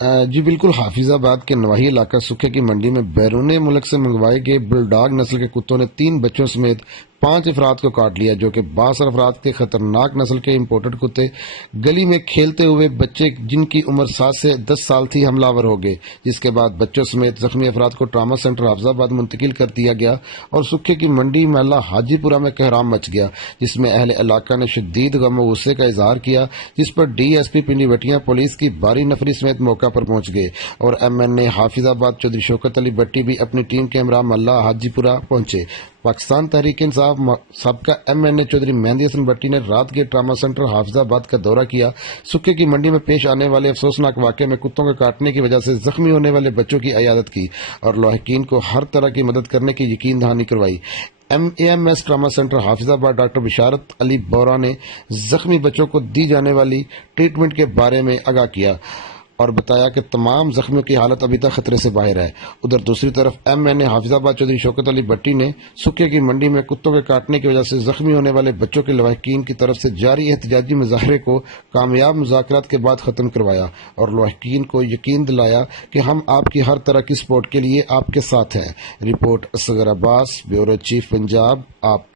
جی بالکل، حافظ آباد کے نواحی علاقہ سکھے کی منڈی میں بیرون ملک سے منگوائے گئے بلڈاگ نسل کے کتوں نے 3 بچوں سمیت 5 افراد کو کاٹ لیا، جو کہ 62 افراد کے خطرناک نسل کے امپورٹڈ کتے گلی میں کھیلتے ہوئے بچے جن کی عمر 7 سے 10 سال تھی حملہ آور ہو گئے، جس کے بعد بچوں سمیت زخمی افراد کو ٹراما سینٹر حافظ آباد منتقل کر دیا گیا اور سکھے کی منڈی محلہ حاجی پورہ میں کوہرام مچ گیا، جس میں اہل علاقہ نے شدید غم و غصے کا اظہار کیا، جس پر D S P Pindi Bhattian police کی باری نفری سمیت موقع پر پہنچ گئے اور ایم این اے حافظ آباد چودھری شوکت علی بٹی بھی اپنی ٹیم کے ہمراہ محلہ حاجی پورہ پہنچے۔ پاکستان تحریک انصاف سابقہ ایم این اے چودھری مہندی حسن بٹی نے رات کے ٹراما سینٹر حافظ آباد کا دورہ کیا، سکھے کی منڈی میں پیش آنے والے افسوسناک واقعے میں کتوں کے کاٹنے کی وجہ سے زخمی ہونے والے بچوں کی عیادت کی اور لاحقین کو ہر طرح کی مدد کرنے کی یقین دہانی کروائی۔ ایم ایس ٹراما سینٹر حافظ آباد ڈاکٹر بشارت علی بورا نے زخمی بچوں کو دی جانے والی ٹریٹمنٹ کے بارے میں آگاہ کیا اور بتایا کہ تمام زخمیوں کی حالت ابھی تک خطرے سے باہر ہے۔ ادھر دوسری طرف ایم این اے حافظ آباد چودھری شوکت علی بٹی نے سکھے کی منڈی میں کتوں کے کاٹنے کی وجہ سے زخمی ہونے والے بچوں کے لواحقین کی طرف سے جاری احتجاجی مظاہرے کو کامیاب مذاکرات کے بعد ختم کروایا اور لواحقین کو یقین دلایا کہ ہم آپ کی ہر طرح کی سپورٹ کے لیے آپ کے ساتھ ہیں۔ رپورٹ اصغر عباس، بیورو چیف پنجاب، آپ